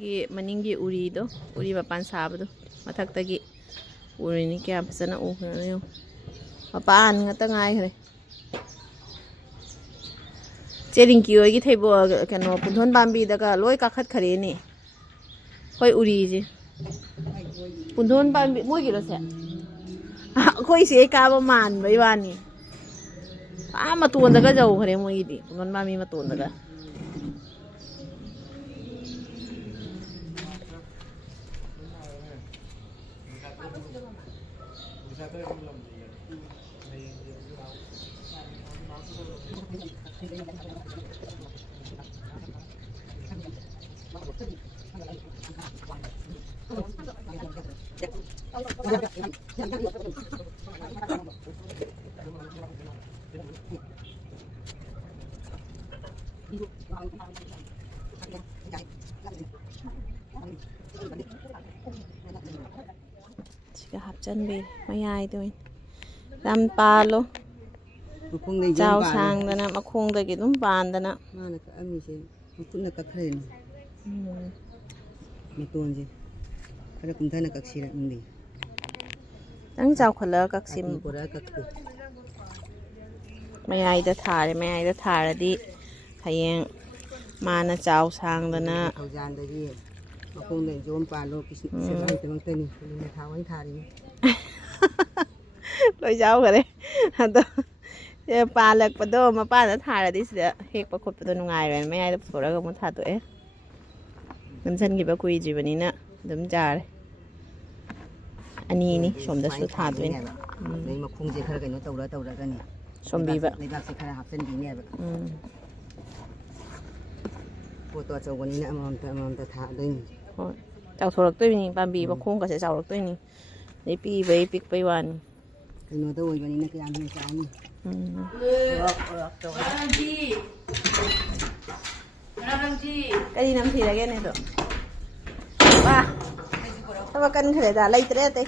ꯑꯩꯈꯣꯏꯒꯤ ꯃꯅꯤꯡꯒꯤ ꯎꯔꯤꯗꯣ ꯎꯔꯤ ꯃꯄꯥꯟ ꯁꯥꯕꯗꯣ ꯃꯊꯛꯇꯒꯤ ꯎꯔꯤꯅꯤ ꯀꯌꯥ ꯐꯖꯅ ꯎꯈ꯭ꯔꯦ ꯌꯦꯡꯉꯣ ꯃꯄꯥꯟ ꯉꯥꯛꯇ ꯉꯥꯏꯈ꯭ꯔꯦ ꯆꯦꯔꯤꯡꯀꯤ ꯍꯣꯏꯒꯤ ꯊꯩꯕꯣꯛ ꯀꯩꯅꯣ ꯄꯨꯡꯊꯣꯟ ꯄꯥꯝꯕꯤꯗꯒ ꯂꯣꯏ ꯀꯥꯈꯠꯈ꯭ꯔꯦꯅꯦ ꯍꯣꯏ ꯎꯔꯤꯁꯦ ꯄꯨꯡꯊꯣꯟ ꯄꯥꯝꯕꯤ ꯃꯣꯏꯒꯤꯔꯣꯁꯦ ꯑꯩꯈꯣꯏꯁꯦ ꯀꯥꯕ ꯃꯥꯟꯕꯩ ꯋꯥꯅꯤ ꯃꯇꯣꯟꯗꯒ ꯌꯧꯈ꯭ꯔꯦ ꯃꯣꯏꯒꯤꯗꯤ ꯄꯨꯡꯊꯣꯟ ꯄꯥꯝꯕꯤ ꯃꯇꯣꯟꯗꯒ siga hapchanbe mayai doin ram palo chao sangdana makhongdagi dum bandana mana ka amise mutuna kakhreni matonje khara kumthana kaksira indi tang chao khala kaksim pura kakku mayai da tharadi hayeng mana chao sangdana thaujandagi makhongde jom palo kisai tamangtani ni thawai thari loi chao gare ado palak pado mapa da tharadi sida hekpa khotpado nungai ren mayai da phoraga mu thado e namsan gi ba kui jibanina dum jare ani ni somda su thado en nei makhongje khara kaino tawra gani sombi ba leibak se khara hapsen bi ne ba photo chawani na amam ta tha doin hoi chao thorak toi ni pambi ba khong ka se chawrak toi ni nei pi bai pik pai wan kaino da oi bani na kya ni chaani kari nam thirage ne to wa taba kan khare da lai tre te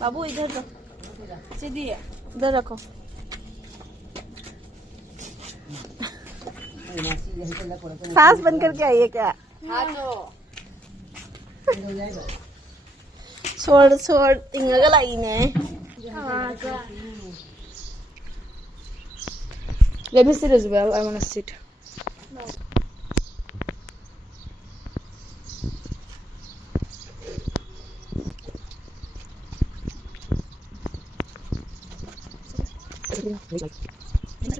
babu idhar to सीधी है इधर रखो सांस बंद करके आइए क्या हाँ तो छोड़ tinggal lagi ne let me sit as well I want to sit no.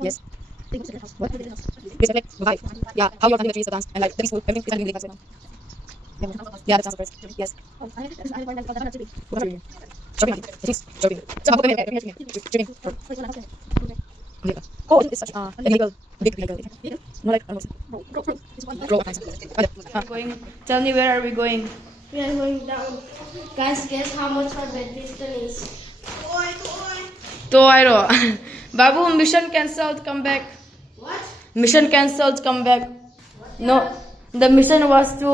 Yes. What? Basically, vibe. Yeah, how your family trees the dance and like the peaceful, everything is really really nice right now. Yeah, that sounds first. Yes. Shopping, it is shopping. So, shopping. Oh, it's such a illegal, big vehicle. No, like almost. Going. Tell me, where are we going? We are going down. Guys, guess how much our bed distance is? Toiro. Babu, mission cancelled. Come back. What? Mission cancelled. Come back. No, the mission was to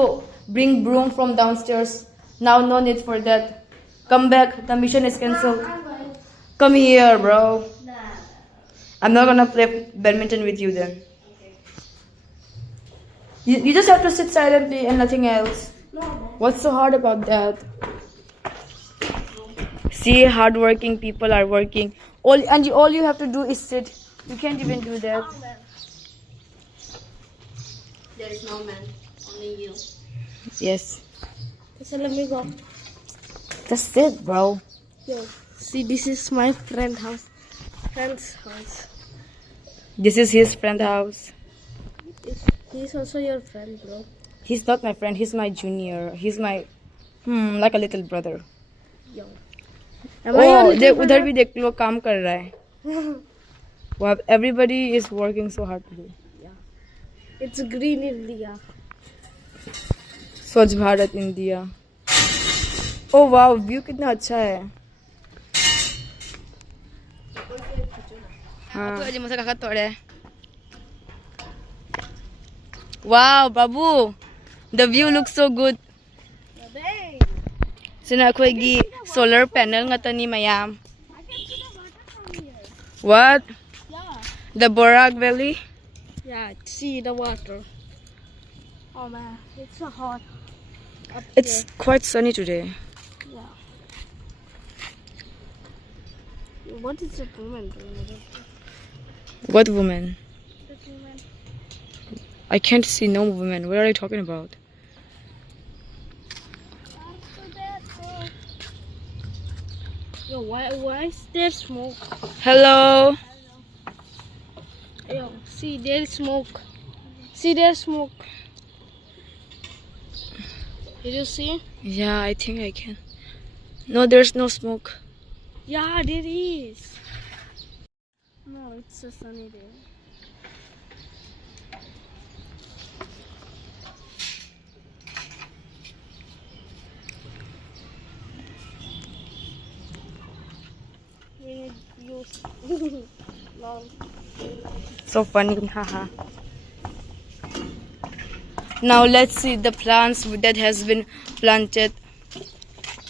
bring broom from downstairs. Now no need for that. Come back. The mission is cancelled. Come here, bro. I'm not gonna play badminton with you then. You just have to sit silently and nothing else. What's so hard about that? See, hardworking people are working. All you have to do is sit. You can't even do that. There is no man, only you. Yes. So let me go. That's it, bro. Yo, see, this is my friend's house. This is his friend's house. He's also your friend, bro. He's not my friend. He's my junior. He's my like a little brother. Yo. Oh, उधर भी देख लो काम कर रहा है. Wow, everybody is working so hard today. Yeah. It's green India. स्वच्छ Bharat India. Oh wow, view कितना अच्छा है. हाँ. तो अजी मुझे काका तोड़े. Wow, Babu, the view looks so good. Sina ako'y solar panel nga to ni mayam. What? Yeah. The Borag Valley? Yeah, see the water. Oh man, it's so hot. Up It's quite sunny today. here. Yeah. What is that woman doing? What woman? That woman. I can't see no woman. What are you talking about? Yo, why is there smoke? Hello. Yo, see there's smoke. See there's smoke. Did you see? Yeah, I think I can. No, there's no smoke. Yeah, there is. No, it's a sunny day. We need use. Lol. So funny, haha. Now let's see the plants that has been planted.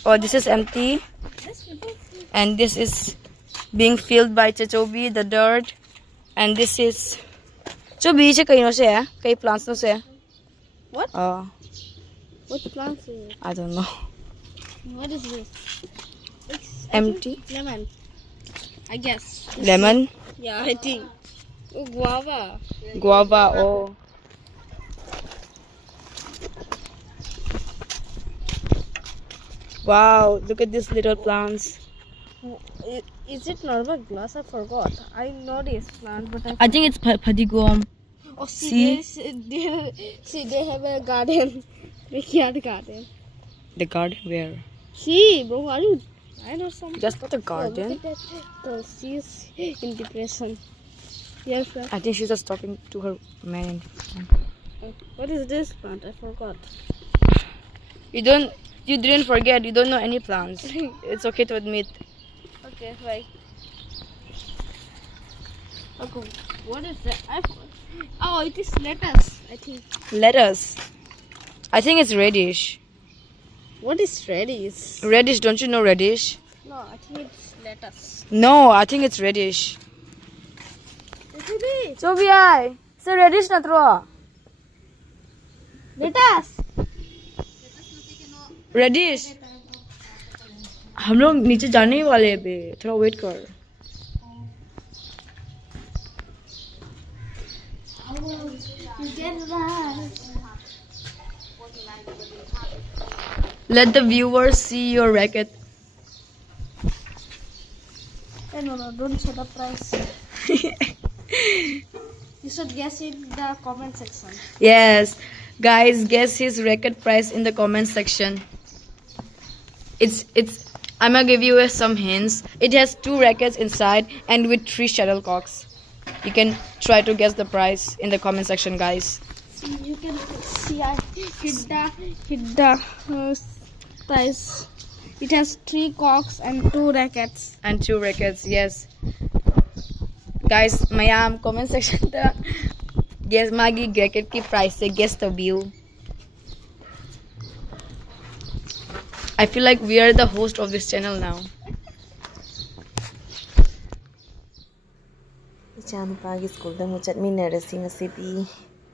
Oh, this is empty, and this is being filled by Chobi, the dirt, and this is Chobi. Kay no siya? Kay plants no siya? What? What plant is it? I don't know. What is this? It's Empty. lemon. I guess. Lemon, Yeah, I think. Oh, guava. guava. Oh. Wow, look at these little plants. Is it normal glass? I forgot. I know this plant, but I think it's padigom. Oh, see, See? they have a garden, backyard garden. The garden where? See, bro, are you? I know something. Just not a Oh, garden. look at that girl. She's in depression. Yes, sir. I think she's just talking to her man. What is this plant? I forgot. You didn't forget. You don't know any plants. It's okay to admit. Okay, bye. Okay, what is that? Oh, it is lettuce, I think. Lettuce. I think it's reddish. What is radish? Reddish, don't you know reddish? No, I think it's lettuce. No, I think it's reddish. It is So भी आए. So reddish ना थोड़ा. lettuce. Reddish. हम लोग नीचे जाने ही वाले हैं बे. थोड़ा वेट कर. Let the viewers see your racket. No, don't say the price. You should guess in the comment section. Yes, guys, guess his racket price in the comment section. I'm gonna give you some hints. It has 2 rackets inside and with 3 shuttlecocks. You can try to guess the price in the comment section, guys. See, you can see I hit the price. It has 3 cocks and 2 rackets. And 2 rackets, yes. Guys, mayam comment section ta guess magi racket ki price se guess the view. I feel like we are the host of this channel now. Ichanupaagi school da mu chatminarasi ngasibi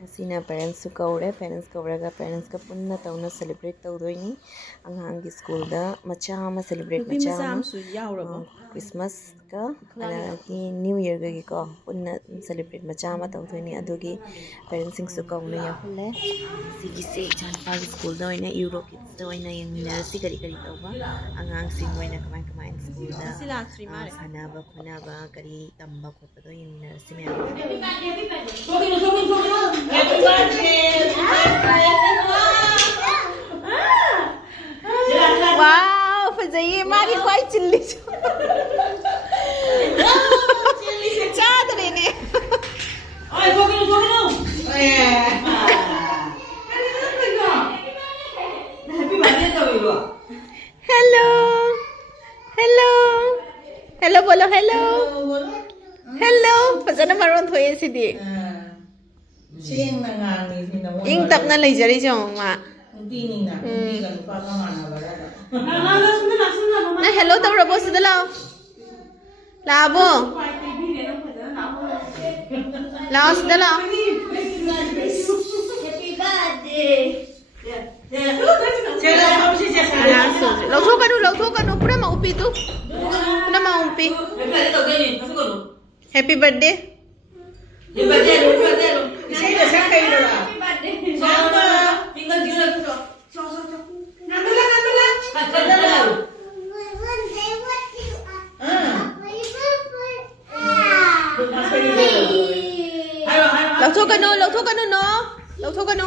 asina parents su kaure parents kauraga parents ka punna tauna celebrate tawdoini anghang school da macha ama celebrate macha ama Christmas ka alagi New Year ga ko punna celebrate macha ama tawdoini adugi parents sing su kauna yahulle sigi se ichanupaagi school da oina Euro Kids da oina yengminarasi kari tawba anghang sing oina kamai school da sanaba khunaba kari tamba khotpa do yengminarasi me Wow, fazayye mari kwai chilli chadre ne hello bolo hello fazana maron thoye sidi ing tap na leijari jong ma na hello tawrabo sida lao labo lao sida lao लौथोकनु पूरा माउपी तू पूरा माउपी happy birthday लौथोकनु no लौथोकनु लौथोकनु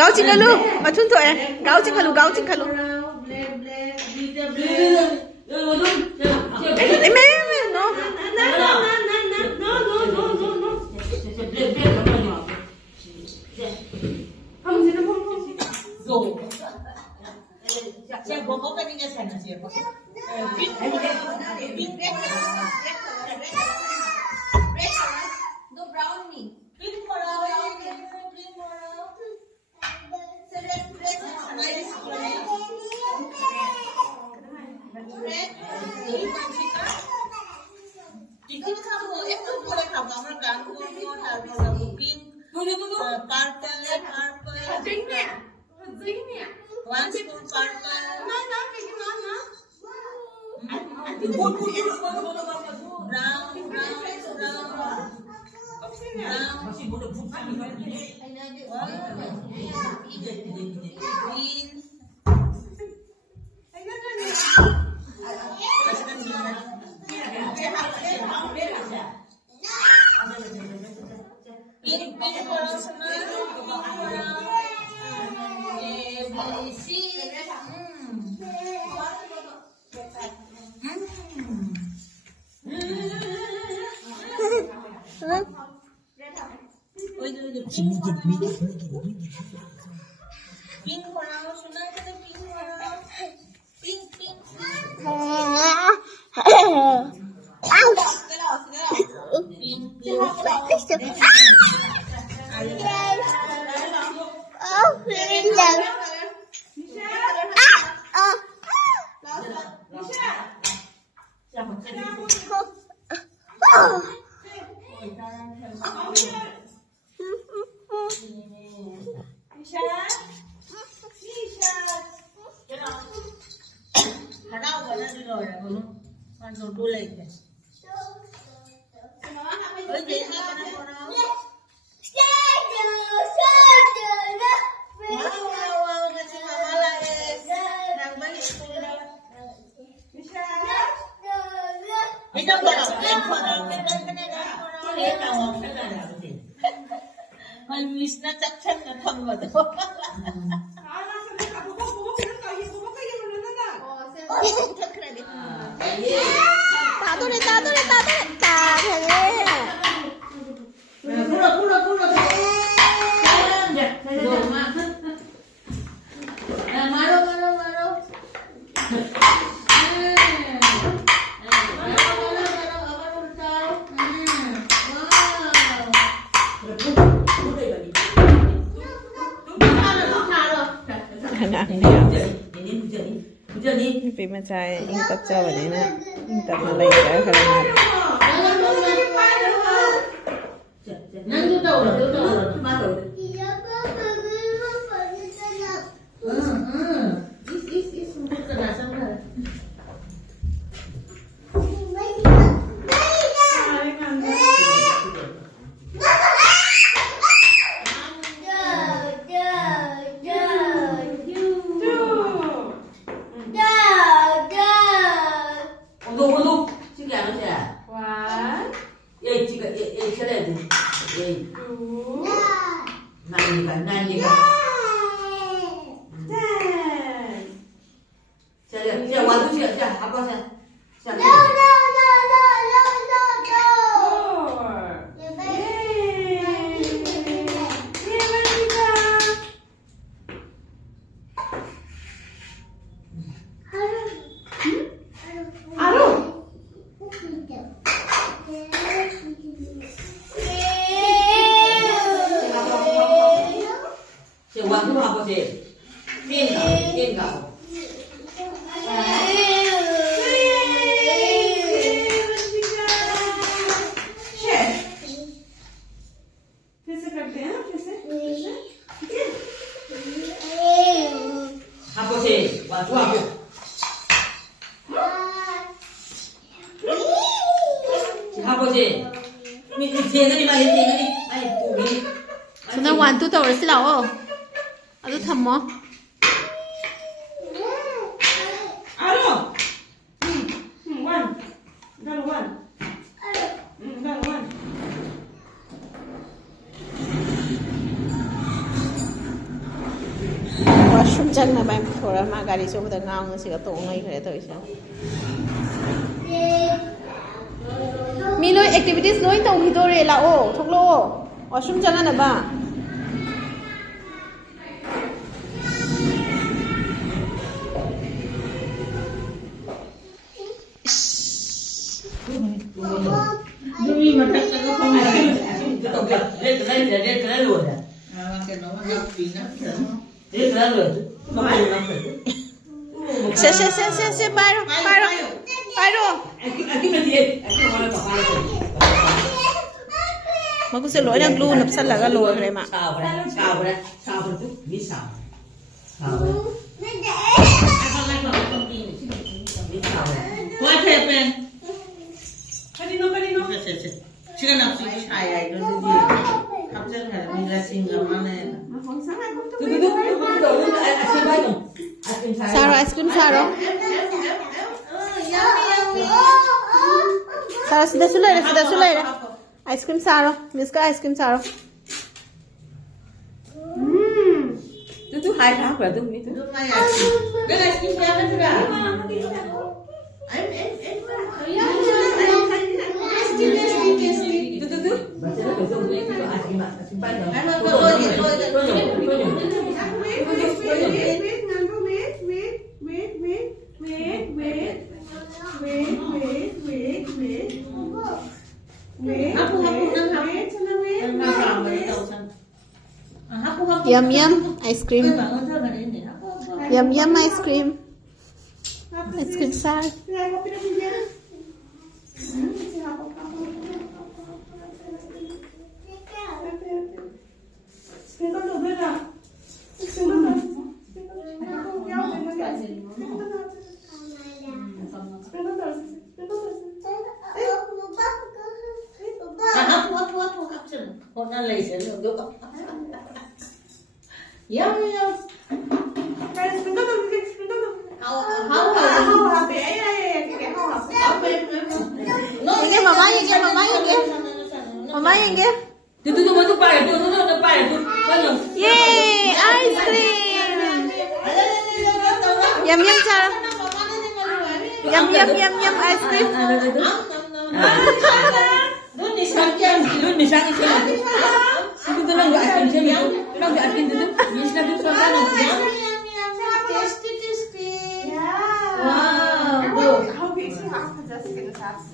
गाउची खलु मथुन तो है गाउची खलु मे no Tapi macam ini tak jauh ni nak, ini tak malai jauh kalau nak. Nanti tahu baru. Is kena sangat. Chị quán thứ ba có gì? Thiên cả. Apa sih? Waktu apa? Apa sih? Ini tiền cái đi mày tiền cái đi, mày tụ đi. ฉันจะวันตู้ตัวสิเราเอาตู้ทำมั้ง Alo. One. Got one. Got one. Washroom चलना bye थोड़ा माँ गाड़ी से उधर गाँव में सिका तो नहीं करे तो इसे मी लोग एक्टिविटीज लोग तो उन्हीं तो रे लाओ थोक लो वॉशरूम चलना ना बा Dumi mà chắc nó không ai cái tổng việc lên luôn à? Cái nó mà gặp gì nó lên luôn, nó lên lắm rồi. से बाहर बाहर बाहर Aquí me tiene, aquí no vale para nada. มันก็จะลอยนะกลูนับสั้นแล้วก็ลอยเลยมา Sao vậy? Sao vậy? Biết sao? Sao vậy? Biết sao vậy? What happened? Kanino. Sila na si Chai ay doon din. Kapag nga nila singa man. सारो ice cream सारो सारो सीधा सुलाई रे ice cream सारो miss का ice cream सारो Tôi hai tháng rồi tôi nghĩ Doon nga yan. Dala skin kaya na sila. Baca nó phải dùng cái bay rồi. Ano ko doon dito? Hapu nang hapu. Ang nakama dito san. Hapu. यम यम ice cream यम यम ice cream ice cream सार Hapu kapsin. Kung nalay siya. Yum. ये मम्मा ये Tôi mới tôi bay tôi nó bay tôi có nhiều. ये ice cream यम यम सारो यम ice cream Luôn đi sang cái Itu lang gak asin siya lang. Lang gak asin dito. Yes na dito sa ano. Tasty. Wow.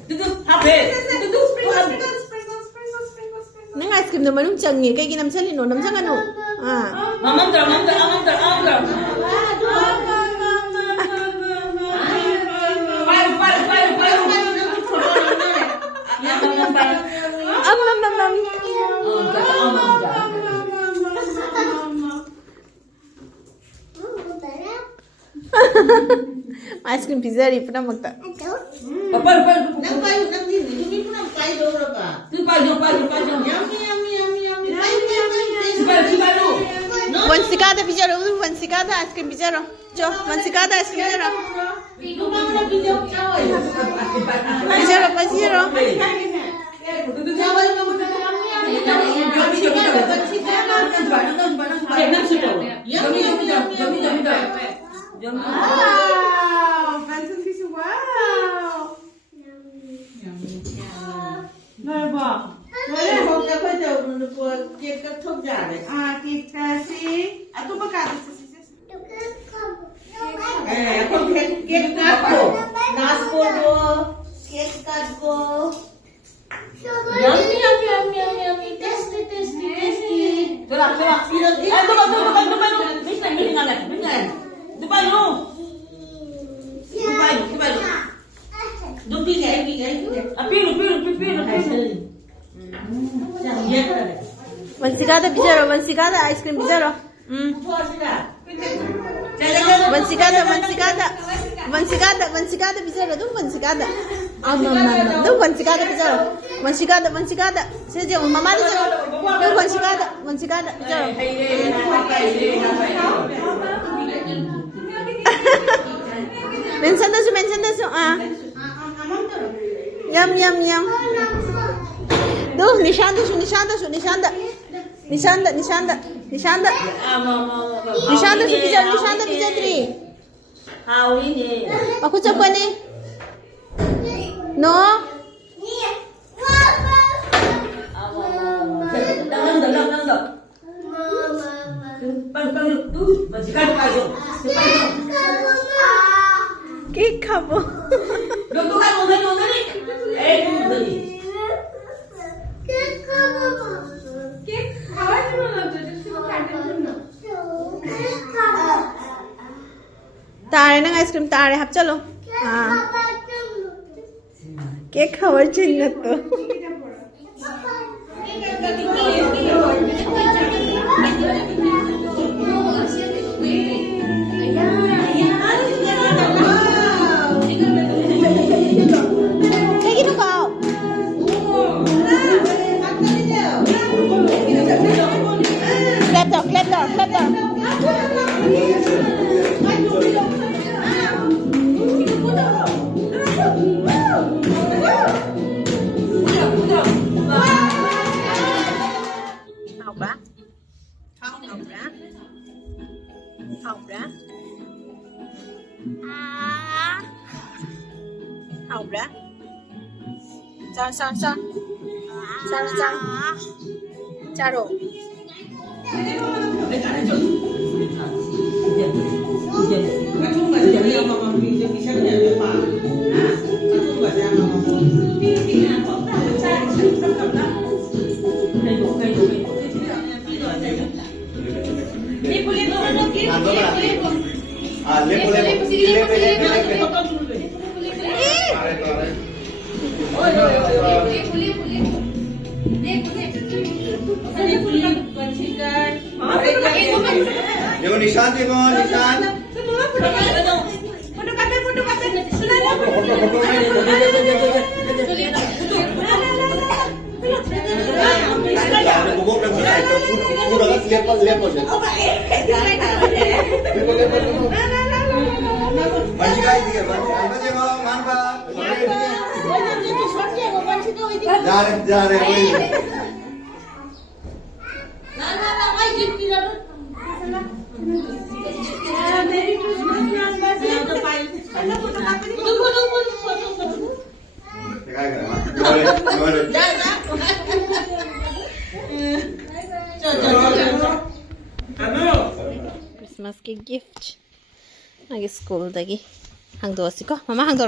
Dito happy. Dito नंग ice cream तो मनुष्य चंगे कहीं की नमचली no Namcha का no हाँ Mamam dar. Ice cream pizza रिपना मगता Apa. Nang kayo nang din. Hindi ko nang kayo daw ba? Tu pajo. Yummy. Siapa lu? Vanshika था पिज्जा रो वंशिका था आइसक्रीम पिज्जा रो जो वंशिका था आइसक्रीम पिज्जा रो पिज्जा रो Yummy. Tasty. Tolak. Tolak. 원시가다 비자로 원시가다 아이스크림 비자로 원시가다 비자로 너 원시가다 아마마마 너 원시가다 비자로 원시가다 세제 엄마마도 너 원시가다 비자로 멘션다수 아 얌얌얌 너 니샨다수 비자드리 하울이네. aku coba nih no 낭낭. 빨리 또 마지막 가요. cake kamu 너도 가 오늘이. 에이 오늘이. तारे ना ice cream तारे हप चलो हाँ केक खबर चिन्ह तो Take it out. Clap down. Học ra. Sao. Charo. देखो निशान जा रहे Christmas के gift आगे स्कूल दगी हंग दो सिको मामा हंग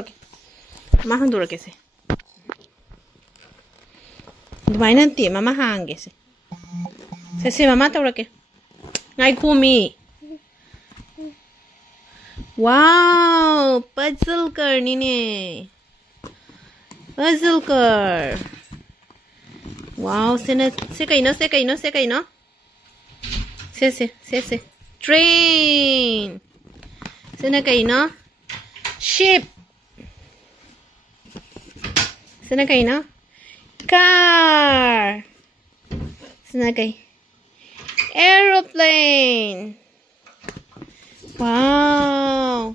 दो के से दुमाइना ती मामा हांगे से मामा तो रखे ngai kumi wow puzzle करनी ने puzzle कर wow से कहीं ना से train से ना कहीं ना ship से ना कहीं ना car से ना कहीं aeroplane wow